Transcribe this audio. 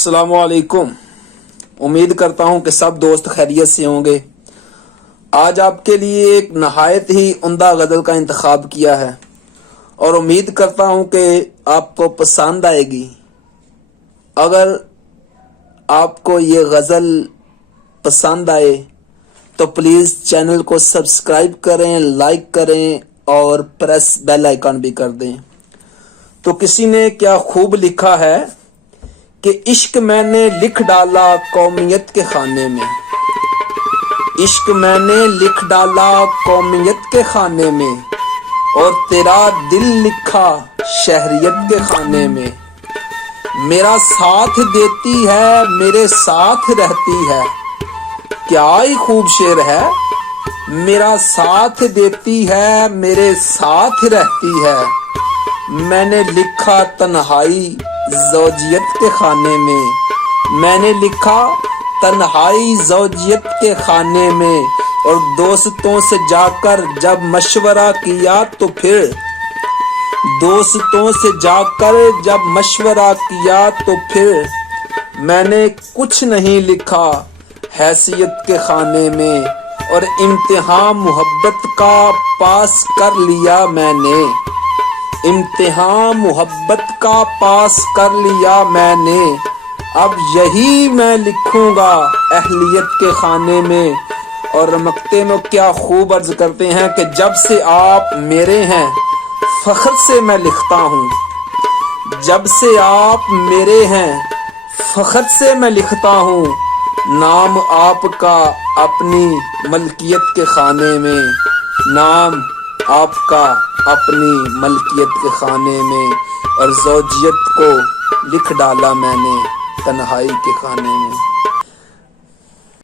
अस्सलाम वालेकुम। उम्मीद करता हूं कि सब दोस्त खैरियत से होंगे। आज आपके लिए एक नहायत ही उम्दा गज़ल का इंतखाब किया है और उम्मीद करता हूं कि आपको पसंद आएगी। अगर आपको ये गज़ल पसंद आए तो प्लीज़ चैनल को सब्सक्राइब करें, लाइक करें और प्रेस बेल आइकन भी कर दें। तो किसी ने क्या खूब लिखा है कि इश्क मैंने लिख डाला कौमियत के खाने में, इश्क मैंने लिख डाला कौमियत के खाने में, और तेरा दिल लिखा शहरियत के खाने में। मेरा साथ देती है, मेरे साथ रहती है, क्या ही खूब शेर है। मेरा साथ देती है, मेरे साथ रहती है, मैंने लिखा तन्हाई ज़ौजियत के खाने में, मैंने लिखा तन्हाई ज़ौजियत के खाने में। और दोस्तों से जाकर जब मशवरा किया तो फिर, दोस्तों से जाकर जब मशवरा किया तो फिर, मैंने कुछ नहीं लिखा हैसियत के खाने में, और इम्तिहान मोहब्बत का पास कर लिया मैंने, इम्तिहान मोहब्बत का पास कर लिया मैंने। अब यही मैं लिखूंगा अहलियत के खाने में। और मक्ते में क्या खूब अर्ज करते हैं कि जब से आप मेरे हैं फख्र से मैं लिखता हूँ, जब से आप मेरे हैं फख्र से मैं लिखता हूँ, नाम आपका अपनी मलकियत के खाने में, नाम आपका अपनी मलकियत के खाने में। और ज़ौजियत को लिख डाला मैंने तन्हाई के खाने में।